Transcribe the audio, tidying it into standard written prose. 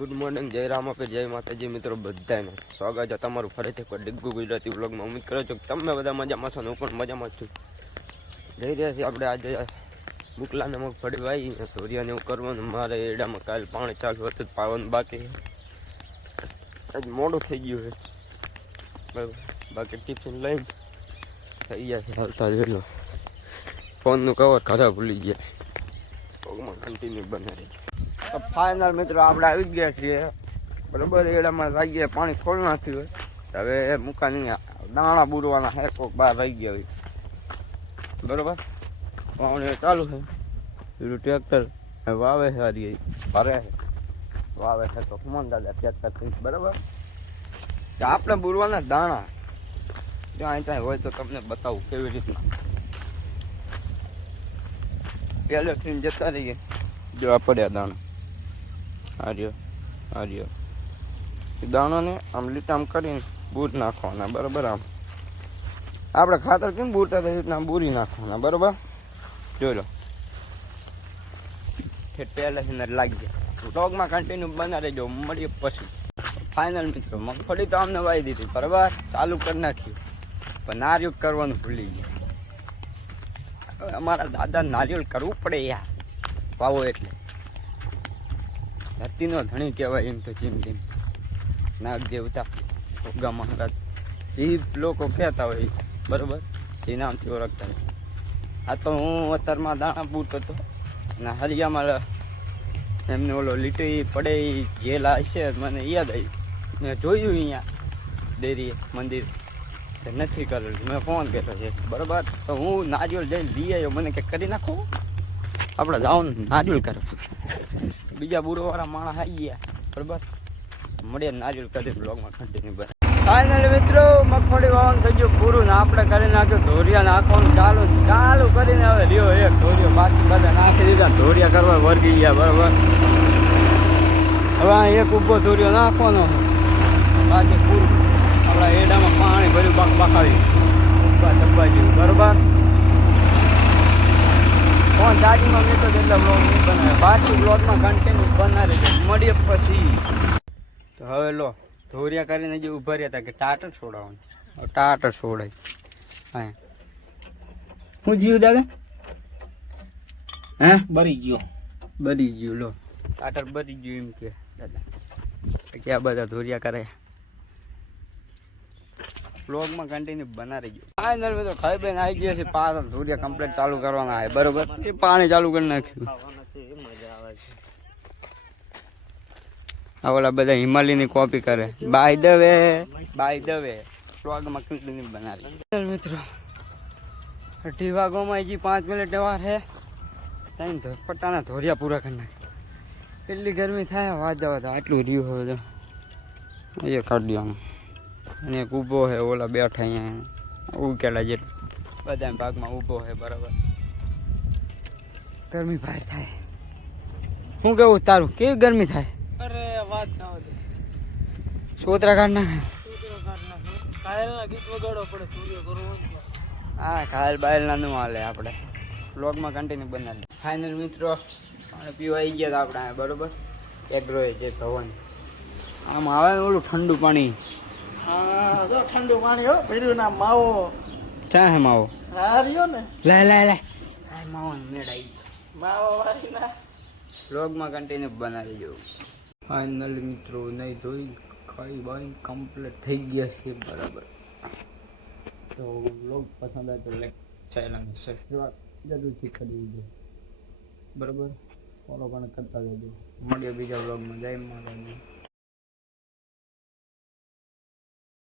Good morning, જય રામાપીર, જય માતાજી મિત્રો બધાને સ્વાગત છે તમારું ફરીથી કોઈ ડિગ્ગુ ગુજરાતી વ્લોગમાં. ઉમ્મીદ કરો છો કે તમે બધા મજામાં છો ને હું પણ મજામાં છું. જઈ રહ્યા છીએ આપણે આજે બુકલાને મગફળી વાવી ધોરિયાને એવું કરવાનું. મારે એડામાં કાલ પાણી ચાલુ હતું પાવાનું બાકી આજ મોડું થઈ ગયું છે બરાબર. બાકી ટિફિન લઈને થઈ ગયા છે હાલતા જોઈ લો. ફોનનું કવર ખરાબ ભૂલી ગયા, પગમાં કન્ટિન્યુ બનાવી. તો ફાઇનલ મિત્રો આપણે આવી ગયા છીએ બરાબર. એડામાં રહી ગયા, પાણી ખોલ નાખ્યું હોય હવે મૂકા નહીં, દાણા બુરવાના હે, કોક બહાર રહી ગયા હોય બરાબર. વાવણી ચાલુ છે, પેલું ટ્રેક્ટર વાવે છે, હારી ભરે છે, વાવે છે તો હુમન દાદા ટ્રેક્ટર બરાબર. આપણે બુરવાના દાણા જ્યાં ત્યાં હોય તો તમને બતાવું કેવી રીતના. પહેલેથી જતા રહીએ, જો આ પડ્યા દાણા, હાર્યો દાણાને આમ લીટામ કરીને બૂર નાખવાના બરાબર. આમ આપણે ખાતર કેમ બૂરતા તે રીતના બૂરી નાખવાના બરાબર. જોઈ લો પહેલાથી લાગી જાય. વ્લોગમાં કન્ટિન્યુ બના રહેજો, મળીએ પછી. ફાઇનલ મિત્રો મગફળી તો અમને વાવી દીધી બરાબર, ચાલુ કરી નાખ્યું પણ નારિયેળ કરવાનું ભૂલી ગયા. હવે અમારા દાદા નારિયેળ કરવું પડે યાર, વાવો એટલે ધરતીનો ધણી કહેવાય એમ તો. જેમ નાગ દેવતા ભોગા મહારાજ જે લોકો કહેતા હોય બરાબર, જે નામથી ઓળખતા હોય. આ તો હું અત્યારમાં દાણા બૂરતો હતો અને હરિયામાં એમને ઓલો લીટી પડે જેલા હશે મને યાદ આવી. મેં જોયું અહીંયા ડેરીએ મંદિર નથી કરેલું, મેં ફોન કર્યો છે બરાબર. તો હું નારિયેળ જઈને લઈ આવ્યો, મને કે કરી નાખો આપણે જાઓ નારિયેળ કરો. બીજા બુરોવાળા માણસ આવી ગયા બરાબર, મળીએ નારિયેળ કરી બ્લોગમાં કન્ટિન્યુ બને. ફાઇનલ મિત્રો મગફળી વાવવાનું થઈ ગયું પૂરું ને આપણે કરી નાખ્યું ધોરિયા નાખવાનું ચાલુ કરીને હવે રહ્યો એક ધોરિયો, બાકી બધા નાખી દીધા. ધોરિયા કરવા વર્ગી ગયા બરાબર. હવે એક ઊભો ધોરિયો નાખવાનો, બાકી પૂરું આપણા એડામાં પાણી ભર્યું બખાવી ઊભા ડબ્બા જેવું બરાબર. ફોન ચાર્જિંગમાં મેં તો એટલે બ્લોગ નહીં બનાવે, બાકી બ્લોગમાં કન્ટિન્યુ બનાવે છે. મળીએ પછી. તો હવે લો ધોરિયા કરીને જે ઉભા રહ્યા હતા કે ટાટર છોડાવવાનું, ટાટર છોડાય. હા હું જીવું દાદા? હે બરી ગયો લો ટાટર બરી ગયું એમ કે દાદા. ક્યાં બધા ધોરિયા કરે. બ્લોગમાં કન્ટિન્યુ બના રહી ગયો. ફાઇનલ તો ખાઈ બેન આવી ગયા છે, પાછળ ધોરિયા કમ્પ્લીટ ચાલુ કરવાના આવે બરોબર. એ પાણી ચાલુ કરી નાખ્યું. આ ઓલા બધા હિમાલયની કોપી કરે. બાય ધ વે બ્લોગમાં કન્ટિન્યુ બનાવી. મિત્રો 8 વાગોમાં હજી 5 મિનિટ વાર છે, ટાઈમ પટ્ટાના ધોરિયા પૂરા કરી નાખે. એટલી ગરમી થાય વાત જવા. આટલું રહ્યું હવે તો એ કાઢ્યું. અને એક ઊભો છે, ઓલા બેઠા અહીંયા ઉકેલા જેટલું બધા ભાગમાં ઊભો છે બરાબર. ગરમી બહાર થાય. શું કેવું તારું, કેવી ગરમી થાય? અરે વાત સોતરા કાઢ નાખે. હા ઘાયલ બાયલના નું હાલે. આપણે બ્લોગમાં કન્ટિન્યુ બનાવી. ફાઇનલ મિત્રો પાણી પીવા આવી ગયા હતા આપણે બરોબર. એગ્રોએ જે ભવન આમ આવે ને ઓલું ઠંડુ પાણી. હા જો ઠંડુ પાણી હો ભર્યું ના માવો. ક્યાં હે માવો? હાર્યો ને લે માવો મેળાઈ માવો વાળી ના. બ્લોગમાં કન્ટિન્યુ બનાવી જવું. ફાઇનલ મિત્રો નહીં ધોઈ ખાઈ બાઈ કમ્પ્લીટ થઈ ગયા છે બરાબર. તો બ્લોગ પસંદ આવે તો લાઈક ચેનલ સબસ્ક્રાઈબ જરૂરથી કરી દેજો બરાબર. ફોલો પણ કરતા જજો. મળીએ બીજા બ્લોગમાં. જય માતાજી.